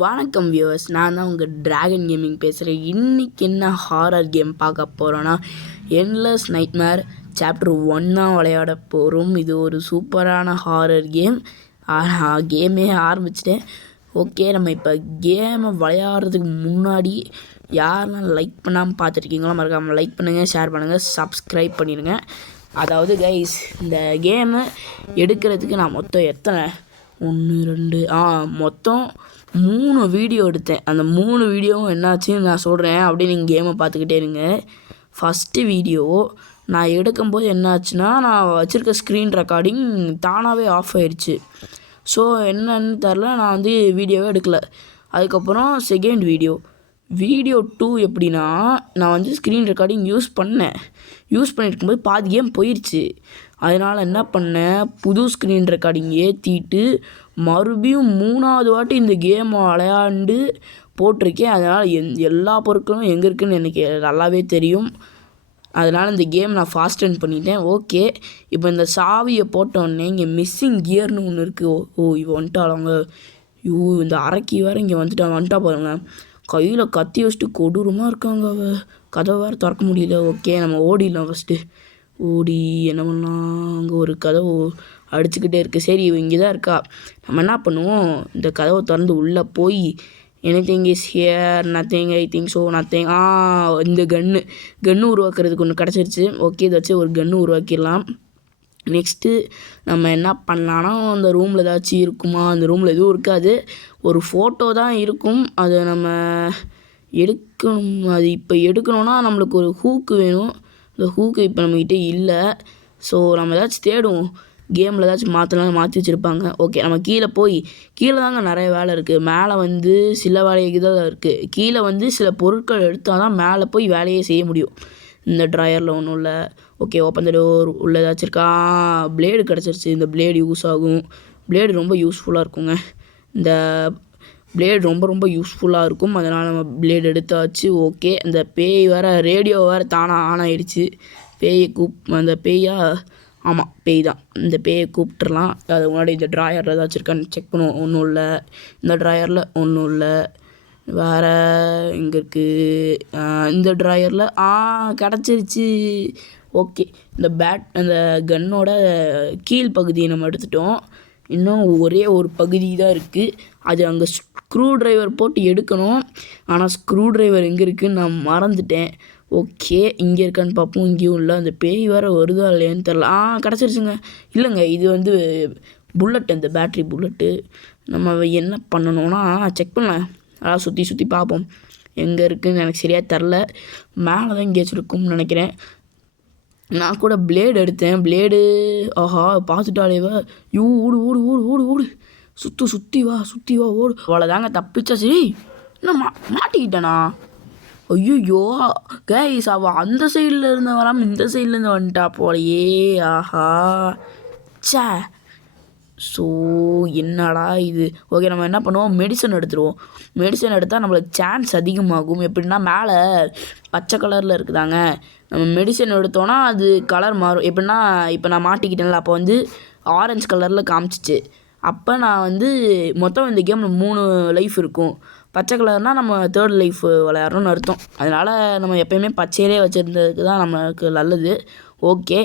வணக்கம் வியூவர்ஸ், நான் தான் உங்கள் டிராகன் கேமிங் பேசுகிறேன். இன்றைக்கி என்ன ஹாரர் கேம் பார்க்க போகிறோன்னா, என்லெஸ் நைட்மேர் சாப்டர் 1 தான் விளையாட போகிறோம். இது ஒரு சூப்பரான ஹாரர் கேம். கேமே ஆரம்பிச்சிட்டேன். ஓகே, நம்ம இப்போ கேமை விளையாடுறதுக்கு முன்னாடி யாரெல்லாம் லைக் பண்ணாமல் பார்த்துருக்கீங்களோ மறக்காமல் லைக் பண்ணுங்கள், ஷேர் பண்ணுங்கள், சப்ஸ்கிரைப் பண்ணிடுங்க. அதாவது கைஸ், இந்த கேமை எடுக்கிறதுக்கு நான் மொத்தம் எத்தனை 1 2 மொத்தம் 3 வீடியோ எடுத்தேன். அந்த 3 வீடியோவும் என்னாச்சுன்னு நான் சொல்கிறேன், அப்படியே நீங்கள் கேமை பார்த்துக்கிட்டே இருங்க. ஃபஸ்ட்டு வீடியோ நான் எடுக்கும்போது என்னாச்சுன்னா, நான் வச்சுருக்க ஸ்க்ரீன் ரெக்கார்டிங் தானாகவே ஆஃப் ஆயிடுச்சு. ஸோ என்னன்னு தெரில, நான் வந்து வீடியோவே எடுக்கலை. அதுக்கப்புறம் செகண்ட் வீடியோ 2 எப்படின்னா, நான் வந்து ஸ்க்ரீன் ரெக்கார்டிங் யூஸ் பண்ணியிருக்கும்போது பாதி கேம் போயிடுச்சு. அதனால் என்ன பண்ணேன், புது ஸ்க்ரீன் ரெக்கார்டிங் ஏற்றிட்டு மறுபடியும் 3வது வாட்டி இந்த கேமை விளையாண்டு போட்டிருக்கேன். அதனால் எல்லா பொருட்களும் எங்கே இருக்குதுன்னு எனக்கு நல்லாவே தெரியும். அதனால் இந்த கேம் நான் ஃபாஸ்ட் ரன் பண்ணிட்டேன். ஓகே, இப்போ இந்த சாவியை போட்டோடனே இங்கே மிஸ்ஸிங் கியர்னு ஒன்று இருக்குது. இவன் வந்துட்டாங்க. இந்த அரைக்கி வேறு இங்கே வந்துட்டா பாருங்க. கையில் கத்தி வச்சுட்டு கொடூரமாக இருக்காங்க. கதவை வேறு திறக்க முடியல. ஓகே, நம்ம ஓடிடலாம். ஃபஸ்ட்டு ஓடி என்ன பண்ணலாம், அங்கே ஒரு கதவு அடிச்சுக்கிட்டே இருக்குது. சரி, இங்கே தான் இருக்கா. நம்ம என்ன பண்ணுவோம், இந்த கதவை திறந்து உள்ளே போய் anything is here, nothing, I think so nothing. இந்த கன்று உருவாக்குறதுக்கு ஒன்று கிடச்சிருச்சு. ஓகே, இதை வச்சு ஒரு கன்று உருவாக்கிடலாம். நெக்ஸ்ட்டு நம்ம என்ன பண்ணலான்னா, அந்த ரூமில் ஏதாச்சும் இருக்குமா, அந்த ரூமில் எதுவும் இருக்காது. ஒரு ஃபோட்டோ தான் இருக்கும். அதை நம்ம எடுக்கணும். அது இப்போ எடுக்கணுன்னா நம்மளுக்கு ஒரு ஹூக்கு வேணும். இந்த ஹூக்கு இப்போ நம்மக்கிட்ட இல்லை. ஸோ நம்ம ஏதாச்சும் தேடுவோம். கேமில் ஏதாச்சும் மாற்றி வச்சுருப்பாங்க. ஓகே, நம்ம கீழே தாங்க நிறைய வேலை இருக்குது. மேலே வந்து சில வேலைக்கு தான் இருக்குது. கீழே வந்து சில பொருட்கள் எடுத்தால் தான் மேலே போய் வேலையே செய்ய முடியும். இந்த ட்ராயரில் ஒன்றும் இல்லை. Okay, open the door. உள்ளே ஏதாச்சும் இருக்கா. பிளேடு கிடச்சிருச்சு. இந்த பிளேடு யூஸ் ஆகும். பிளேடு ரொம்ப யூஸ்ஃபுல்லாக இருக்குங்க. இந்த பிளேடு ரொம்ப யூஸ்ஃபுல்லாக இருக்கும். அதனால் நம்ம பிளேடு எடுத்தாச்சு. ஓகே, இந்த பேய் வேறு ரேடியோ வேறு தானாக ஆன் ஆகிடுச்சு. அந்த ஆமாம், பேய் தான். இந்த பேயை கூப்பிட்டுறலாம். அது முன்னாடி இந்த ட்ராயரில் ஏதாச்சும் இருக்கான்னு செக் பண்ணுவோம். ஒன்றும் இல்லை. இந்த ட்ராயரில் ஒன்றும் இல்லை. வேறு எங்கே இருக்குது, இந்த ட்ராயரில் கிடச்சிருச்சு. ஓகே, அந்த கன்னோட கீழ் பகுதியை நம்ம எடுத்துட்டோம். இன்னும் ஒரே ஒரு பகுதி தான் இருக்குது. அது அங்கே ஸ்க்ரூ ட்ரைவர் போட்டு எடுக்கணும். ஆனால் ஸ்க்ரூ ட்ரைவர் எங்கே இருக்குதுன்னு நான் மறந்துட்டேன். ஓகே, இங்கே இருக்கான்னு பார்ப்போம். இங்கேயும் இல்லை. அந்த பேய் வேறு வருதா இல்லையான்னு தெரில. கிடச்சிருச்சுங்க. இல்லைங்க, இது வந்து புல்லட், இந்த பேட்ரி புல்லட்டு. நம்ம என்ன பண்ணணும்னா செக் பண்ணேன். அதாவது சுற்றி பார்ப்போம் எங்கே இருக்குதுன்னு. எனக்கு சரியாக தெரில. மேலே தான் எங்கேயாச்சும் இருக்கும்னு நினைக்கிறேன். நான் கூட பிளேடு எடுத்தேன். பிளேடு பார்த்துட்டாலேவா. ஓடு ஓடு ஓடு ஓடு ஓடு சுற்றி வா ஓடு. அவ்வளோதாங்க, தப்பிச்சா. சரி, என்ன மாட்டிக்கிட்டேனா? ஐயோ கைஸ், அவள் அந்த சைடில் இருந்து வராமல் இந்த சைட்லேருந்து வந்துட்டா போலையே. சே, ஸோ என்னடா இது. ஓகே, நம்ம என்ன பண்ணுவோம், மெடிசன் எடுத்துருவோம். மெடிசன் எடுத்தால் நம்மளுக்கு சான்ஸ் அதிகமாகும். எப்படின்னா, மேலே பச்சை கலரில் இருக்குதாங்க. நம்ம மெடிசன் எடுத்தோன்னா அது கலர் மாறும். எப்படின்னா, இப்போ நான் மாட்டிக்கிட்டேன்ல, அப்போ வந்து ஆரஞ்சு கலரில் காமிச்சிச்சு. அப்போ நான் வந்து மொத்தம் இந்த கேமில் 3 லைஃப் இருக்கும். பச்சை கலர்னால் நம்ம 3rd லைஃப் விளையாடணும்னு அர்த்தம். அதனால் நம்ம எப்போயுமே பச்சையிலே வச்சுருந்ததுக்கு தான் நம்மளுக்கு நல்லது. ஓகே,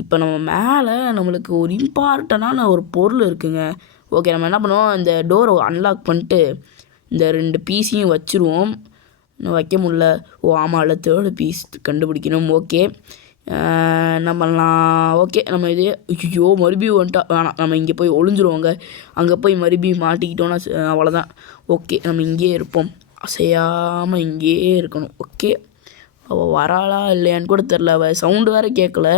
இப்போ நம்ம மேலே நம்மளுக்கு ஒரு இம்பார்ட்டண்டான ஒரு பொருள் இருக்குங்க. ஓகே, நம்ம என்ன பண்ணுவோம், இந்த டோரை அன்லாக் பண்ணிட்டு இந்த 2 பீஸையும் வச்சுருவோம். இன்னும் வைக்க முடில. ஆமாம், இல்லை, 3rd பீஸ் கண்டுபிடிக்கணும். ஓகே, என்ன பண்ணலாம். ஓகே, நம்ம இதே மறுபடியும் வந்துட்டா வேணாம். நம்ம இங்கே போய் ஒளிஞ்சிருவோங்க. அங்கே போய் மறுபடியும் மாட்டிக்கிட்டோன்னா அவ்வளோதான். ஓகே, நம்ம இங்கேயே இருப்போம். அசையாமல் இங்கேயே இருக்கணும். ஓகே, அவள் வராளா இல்லையான்னு கூட தெரில. அவள் சவுண்டு வேறு கேட்கல.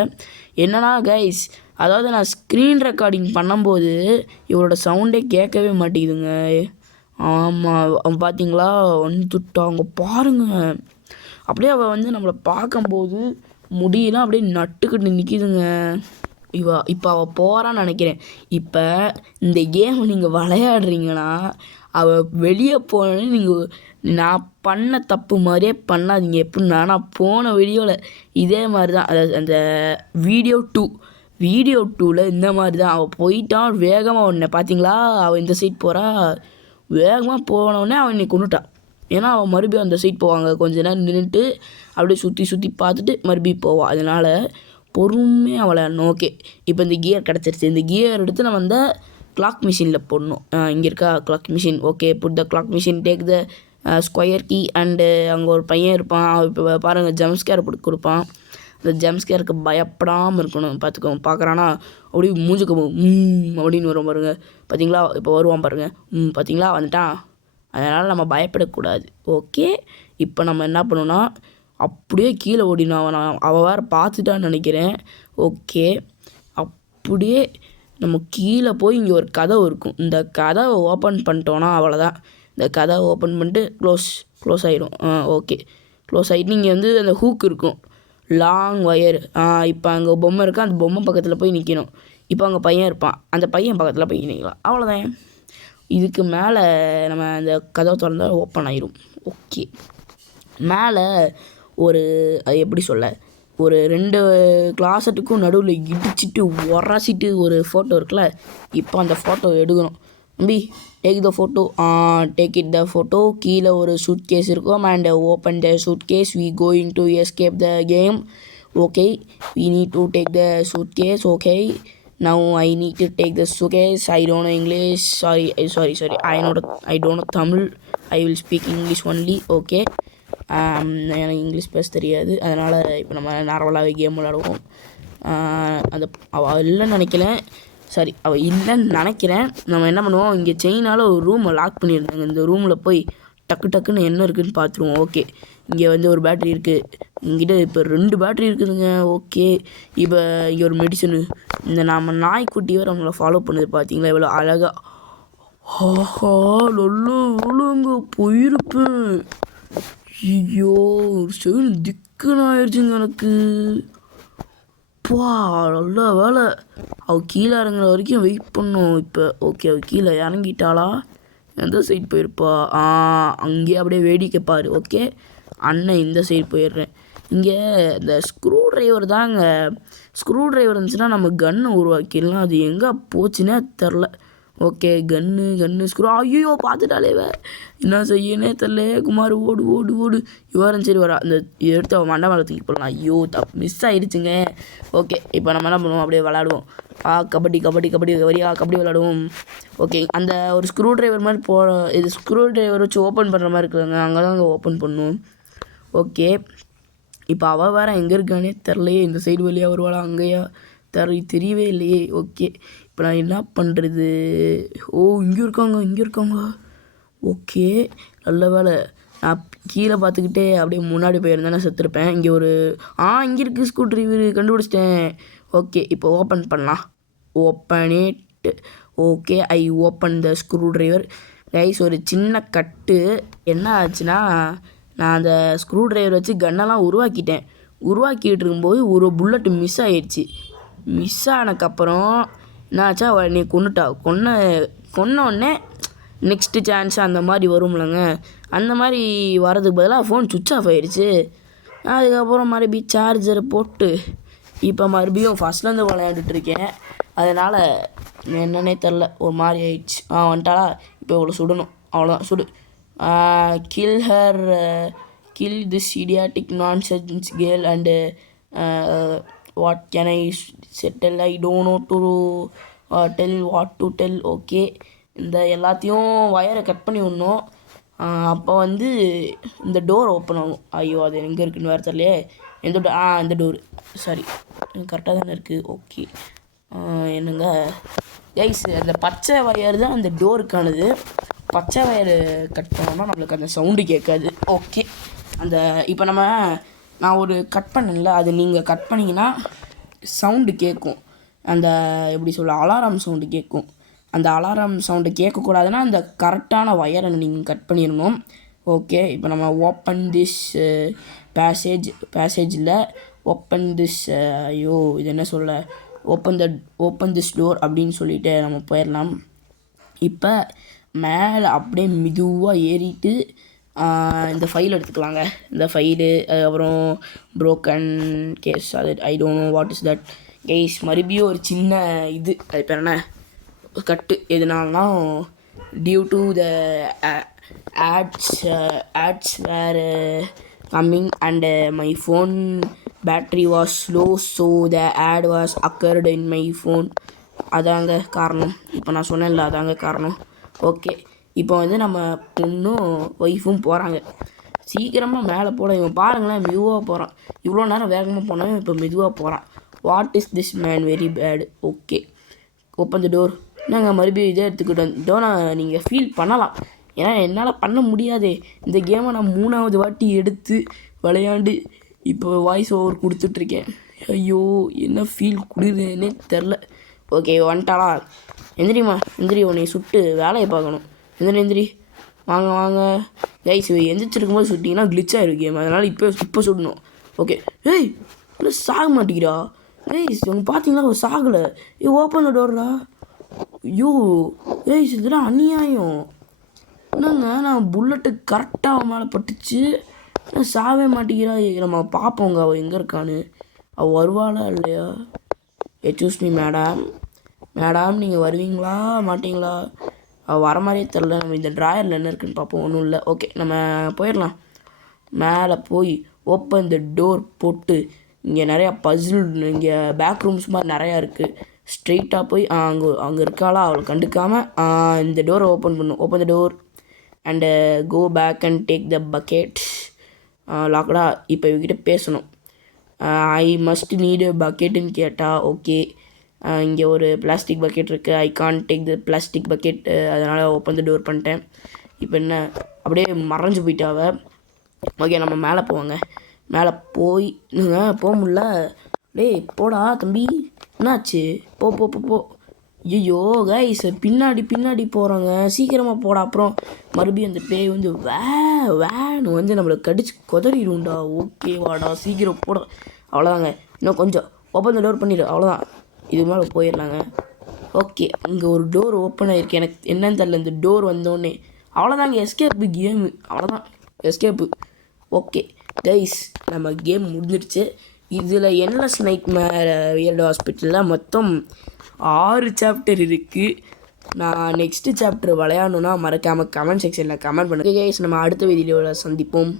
என்னன்னா கைஸ், அதாவது நான் ஸ்க்ரீன் ரெக்கார்டிங் பண்ணும்போது இவளோட சவுண்டே கேட்கவே மாட்டேங்குதுங்க. ஆமாம், பார்த்தீங்களா, வந்துட்டாங்க பாருங்க. அப்படியே அவள் வந்து நம்மளை பார்க்கும்போது முடியெல்லாம் அப்படியே நட்டுக்கிட்டு நிற்கிதுங்க. இப்போ அவள் போகிறான்னு நினைக்கிறேன். இப்போ இந்த கேமை நீங்கள் விளையாடுறீங்கன்னா, அவள் வெளியே போனோன்னே நீங்கள் நான் பண்ண தப்பு மாதிரியே பண்ணாதீங்க. எப்படின்னா, நான் போன வீடியோவில் இதே மாதிரி தான். அதாவது அந்த வீடியோ 2ல் இந்த மாதிரி தான். அவள் போயிட்டான் வேகமாக. ஒன்று பார்த்தீங்களா, அவள் இந்த சைட் போகிறா. வேகமாக போனோடனே அவன் என்னை கொண்டுட்டான். ஏன்னா அவன் மறுபடியும் அந்த சைட் போவாங்க, கொஞ்ச நேரம் நின்றுட்டு அப்படியே சுற்றி சுற்றி பார்த்துட்டு மறுபடியும் போவான். அதனால் பொறுமையாக விளையாடணும். ஓகே, இப்போ இந்த கியர் கிடச்சிருச்சு. இந்த கியர் எடுத்து நம்ம அந்த கிளாக் மிஷினில் போடணும். இங்கே இருக்கா clock machine. Okay, put the clock machine, take the square key and அங்கே ஒரு பையன் இருப்பான். இப்போ பாருங்கள் ஜம்ப்ஸ்கேர் கொடுப்பான். அந்த ஜம்ப்ஸ்கேருக்கு பயப்படாமல் இருக்கணும். பார்த்துக்கோங்க, பார்க்குறானா அப்படியே மூஞ்சுக்கு அப்படின்னு வரும் பாருங்கள். பார்த்தீங்களா, இப்போ வருவான் பாருங்கள். பார்த்தீங்களா வந்துட்டான். அதனால் நம்ம பயப்படக்கூடாது. ஓகே, இப்போ நம்ம என்ன பண்ணோன்னா அப்படியே கீழே ஓடினோம். அவன் வேறு பார்த்துட்டான்னு நினைக்கிறேன். ஓகே, அப்படியே நம்ம கீழே போய் இங்கே ஒரு கதவு இருக்கும். இந்த கதவை ஓப்பன் பண்ணிட்டோன்னா அவ்வளோதான். இந்த கதவை ஓப்பன் பண்ணிட்டு க்ளோஸ் ஆகிடும். ஓகே, க்ளோஸ் ஆகிட்டு இங்கே வந்து அந்த ஹூக் இருக்கும், லாங் ஒயர். இப்போ அங்கே பொம்மை இருக்கா, அந்த பொம்மை பக்கத்தில் போய் நிற்கணும். இப்போ அங்கே பையன் இருப்பான், அந்த பையன் பக்கத்தில் போய் நிற்கலாம். அவ்வளோதான். இதுக்கு மேலே நம்ம அந்த கதவை திறந்தால் ஓப்பன் ஆயிரும். ஓகே, மேலே ஒரு அது எப்படி சொல்ல, ஒரு 2 கிளாஸட்டுக்கும் நடுவில் இடிச்சிட்டு உரசிட்டு ஒரு ஃபோட்டோ இருக்குல்ல, இப்போ அந்த ஃபோட்டோ எடுக்கணும். தம்பி take the photo. Take it the photo. கீழே ஒரு சூட் கேஸ் இருக்கும். And open the suitcase. We going to escape the game. Okay, we need to take the suitcase. Okay, now I need to take the suitcase. I don't know English. Sorry. I don't know Tamil. I will speak English only. Okay. எனக்கு English பேச தெரியாது. அதனால் இப்போ நம்ம நார்மலாகவே game விளாடுவோம். அந்த அவள் இல்லைன்னு நினைக்கிறேன். சாரி, அவள் இல்லைன்னு நினைக்கிறேன். நம்ம என்ன பண்ணுவோம், இங்கே செயினால் ஒரு ரூமை லாக் பண்ணியிருந்தாங்க. இந்த ரூமில் போய் டக்குன்னு என்ன இருக்குதுன்னு பார்த்துருவோம். ஓகே, இங்கே வந்து ஒரு பேட்ரி இருக்குது. இங்கிட்ட இப்போ 2 பேட்ரி இருக்குதுங்க. ஓகே, இப்போ இங்கே ஒரு மெடிசனு. இந்த நம்ம நாய்க்குட்டி வரை நம்மளை ஃபாலோ பண்ணுது. பார்த்தீங்களா இவ்வளோ அழகாக. ஆஹா, நல்லா இவ்வளோங்க போயிருப்பேன். ஐயோ, ஒரு செகண்ட் திக்குன்னு ஆயிடுச்சுங்க எனக்கு. நல்ல வேலை, அவள் கீழே இறங்குற வரைக்கும் வெயிட் பண்ணோம். இப்போ ஓகே, அவள் கீழே இறங்கிட்டாளா? எந்த சைடு போயிருப்பா? அங்கேயே அப்படியே வேடிக்கை பாரு. ஓகே, அண்ணன் இந்த சைடு போயிடுறேன். இங்கே இந்த ஸ்க்ரூ ட்ரைவர் தாங்க. ஸ்க்ரூ ட்ரைவர் இருந்துச்சுன்னா நம்ம கன்னை உருவாக்கிடலாம். அது எங்கே போச்சுன்னே தெரில. ஓகே, கன்னு ஸ்க்ரூ. ஐயோ, பார்த்துட்டாலே என்ன செய்யனே தெரில. குமார் ஓடு. இவரும் சரி வரா. இந்த எடுத்து அவன் மண்டை மேலே தூக்கி போடலாம். ஐயோ, மிஸ் ஆகிடுச்சுங்க. ஓகே, இப்போ நம்ம என்ன பண்ணுவோம், அப்படியே விளாடுவோம். கபடி வரியா கபடி விளாடுவோம். ஓகே, அந்த ஒரு ஸ்க்ரூ ட்ரைவர் மாதிரி இது ஸ்க்ரூ ட்ரைவர் வச்சு ஓப்பன் பண்ணுற மாதிரி இருக்குதுங்க. அங்கே தான் அங்கே ஓப்பன் பண்ணுவோம். ஓகே, இப்போ அவள் வேறு எங்கே இருக்கானே தெரிலையே. இந்த சைடு வழியாக வருவாளா, அங்கேயா தெரியவே இல்லையே. ஓகே, இப்போ நான் என்ன பண்ணுறது? இங்கே இருக்காங்க. ஓகே, நல்ல வேலை. நான் கீழே பார்த்துக்கிட்டே அப்படியே முன்னாடி போயிருந்தேன், நான் செத்துருப்பேன். இங்கே ஒரு இங்கே இருக்குது ஸ்க்ரூ ட்ரைவர், கண்டுபிடிச்சிட்டேன். ஓகே, இப்போ ஓப்பன் பண்ணலாம். Open it. Okay, I open the screw driver. Guys, ஒரு சின்ன கட்டு. என்ன ஆச்சுன்னா, நான் அந்த ஸ்க்ரூ ட்ரைவர் வச்சு கன்னெல்லாம் உருவாக்கிட்டு இருக்கும்போது ஒரு புல்லட்டு மிஸ் ஆகிடுச்சு. மிஸ் ஆனதுக்கப்புறம் என்ன ஆச்சா, நீ கொன்னோடனே நெக்ஸ்ட்டு சான்ஸ் அந்த மாதிரி வரும்லங்க. அந்த மாதிரி வரதுக்கு பதிலாக ஃபோன் சுவிட்ச் ஆஃப் ஆகிடுச்சு. அதுக்கப்புறம் மறுபடியும் சார்ஜரை போட்டு இப்போ மறுபடியும் ஃபஸ்ட்லேருந்து விளையாண்டுட்ருக்கேன். அதனால் என்னன்னே தெரில, ஒரு மாதிரி ஆயிடுச்சு. வந்துட்டாளா? இப்போ இவ்வளோ சுடணும், அவ்வளோதான், சுடு. kill this idiotic nonsense girl and what can I tell? I don't know to tell what to tell. Okay, இந்த எல்லாத்தையும் வயரை கட் பண்ணி விடணும். அப்போ வந்து இந்த டோர் ஓப்பன் ஆகும். ஐயோ, அது எங்கே இருக்குன்னு வேறு தெரியலையே. இந்த டோர் சாரி, கரெக்டாக தானே இருக்குது. ஓகே, என்னங்க கைஸ், அந்த பச்சை வயர் தான் அந்த டோருக்கானது. பச்சை வயர் கட் பண்ணோம்னா நம்மளுக்கு அந்த சவுண்டு கேட்காது. ஓகே, அந்த இப்போ நான் ஒரு கட் பண்ணல, அது நீங்கள் கட் பண்ணிங்கன்னா சவுண்டு கேட்கும். அந்த எப்படி சொல்ல, அலாரம் சவுண்டு கேட்கும். அந்த அலாரம் சவுண்டு கேட்கக்கூடாதுன்னா அந்த கரெக்டான வயரை நீங்கள் கட் பண்ணிடணும். ஓகே, இப்போ நம்ம ஓப்பன் திஸ் பேசேஜில் ஓப்பன் திஸ் ஐயோ இது என்ன சொல்ல, ஓப்பன் திஸ் டோர் அப்படின்னு சொல்லிட்டு நம்ம போயிடலாம். இப்போ மேலே அப்படியே மெதுவாக ஏறிட்டு இந்த ஃபைல் எடுத்துக்கலாங்க. இந்த ஃபைலு, அதுக்கப்புறம் ப்ரோக்கன் கேஸ், அது I don't know what is that guys. மறுபடியும் ஒரு சின்ன இது, அது பேர் என்ன, கட்டு. எதுனாலனா due to the ads were coming and my phone battery was slow, so the ad was occurred in my phone. அதாங்க காரணம். இப்போ நான் சொன்னேன்ல அதாங்க காரணம். ஓகே, இப்போ வந்து நம்ம பொண்ணும் ஒய்ஃபும் போகிறாங்க. சீக்கிரமாக மேலே போட இவன் பாருங்களேன், மெதுவாக போகிறான். இவ்வளோ நேரம் வேகமாக போனவன் இப்போ மெதுவாக போகிறான். What is this man very bad. Okay, open the door. நாங்கள் மறுபடியும் இதை எடுத்துக்கிட்டோம். டோனா நீங்கள் ஃபீல் பண்ணலாம், ஏன்னா என்னால் பண்ண முடியாதே. இந்த கேமை நான் 3வது வாட்டி எடுத்து விளையாண்டு இப்போ வாய்ஸ் ஓவர் கொடுத்துட்ருக்கேன். ஐயோ, என்ன ஃபீல் கொடுக்குதுன்னே தெரில. ஓகே, வந்துட்டாளா? எந்திரிம்மா, எந்திரி, உன்னை சுட்டு வேலையை பார்க்கணும். எந்திரி, வாங்க வாங்க கைஸ். எந்திரிச்சிருக்கும் போது சுட்டிங்கன்னா கிளிச் ஆகிடும் கேம், அதனால் இப்போ சுடணும். ஓகே, ஏய் இல்லை சாக மாட்டேங்கிறா. கைஸ் உங்க பார்த்தீங்களா, ஒரு சாகலை. ஓப்பன் டோர்ரா. ஐயோ கைஸ், இதெல்லாம் அநியாயம். என்னங்க, நான் புல்லட்டு கரெக்டாக அவன் மேலே பட்டுச்சு, சாகவே மாட்டேங்கிறா. நம்ம பார்ப்போங்க அவள் எங்கே இருக்கான்னு. அவள் வருவாளா இல்லையா? எக்ஸ்கியூஸ் மீ மேடம், நீங்கள் வருவீங்களா மாட்டிங்களா? அவள் வர மாதிரியே தெரில. நம்ம இந்த ட்ராயரில் என்ன இருக்குன்னு பார்ப்போம். ஒன்றும் இல்லை. ஓகே, நம்ம போயிடலாம். மேலே போய் ஓப்பன் த டோர் போட்டு இங்கே நிறையா பசில், இங்கே பேக் ரூம்ஸ் மாதிரி நிறையா இருக்குது. ஸ்ட்ரெயிட்டாக போய் அங்கே இருக்காளா அவளை கண்டுக்காமல் இந்த டோரை ஓப்பன் பண்ணும். Open the door and go back and take the bucket. லாக்கடா. இப்போ இவகிட்ட பேசணும். ஐ மஸ்ட் நீடு பக்கெட்டுன்னு கேட்டால் ஓகே. இங்கே ஒரு பிளாஸ்டிக் பக்கெட் இருக்குது. I can take the plastic bucket, அதனால் ஓப்பன் த டோர் பண்ணிட்டேன். இப்போ என்ன, அப்படியே மறைஞ்சு போயிட்டாவ. ஓகே, நம்ம மேலே போவாங்க. மேலே போய் போக முடில. டேய் போடா தம்பி, என்னாச்சு? போ. ஐயோ கைஸ், பின்னாடி போகிறாங்க. சீக்கிரமாக போடா, அப்புறம் மறுபடியும் அந்த பேய் வந்து வேன்னு வந்து நம்மளை கடிச்சு கொதறிடும்டா. ஓகே வாடா, சீக்கிரம் போட. அவ்வளோதாங்க, இன்னும் கொஞ்சம். ஓப்பன் த டோர் பண்ணிடு, அவ்வளோதான். இது மேலே போயிடலாங்க. ஓகே, இங்கே ஒரு டோர் ஓப்பன் ஆகிருக்கு. எனக்கு என்னன்னு தெரில, இந்த டோர் வந்தோடனே அவ்வளோதாங்க, எஸ்கேப்பு கேமு, அவ்வளோதான் எஸ்கேப்பு. ஓகே கைஸ், நம்ம கேம் முடிஞ்சிடுச்சு. இதில் என்லெஸ் நைட்மேர் வியர்ட் ஹாஸ்பிட்டலில் மொத்தம் 6 சாப்டர் இருக்குது. நான் நெக்ஸ்ட்டு சாப்டர் விளையாடணுன்னா மறக்காமல் கமெண்ட் செக்ஷனில் கமெண்ட் பண்ணுங்கள் கைஸ். நம்ம அடுத்த வீடியோவில் சந்திப்போம்.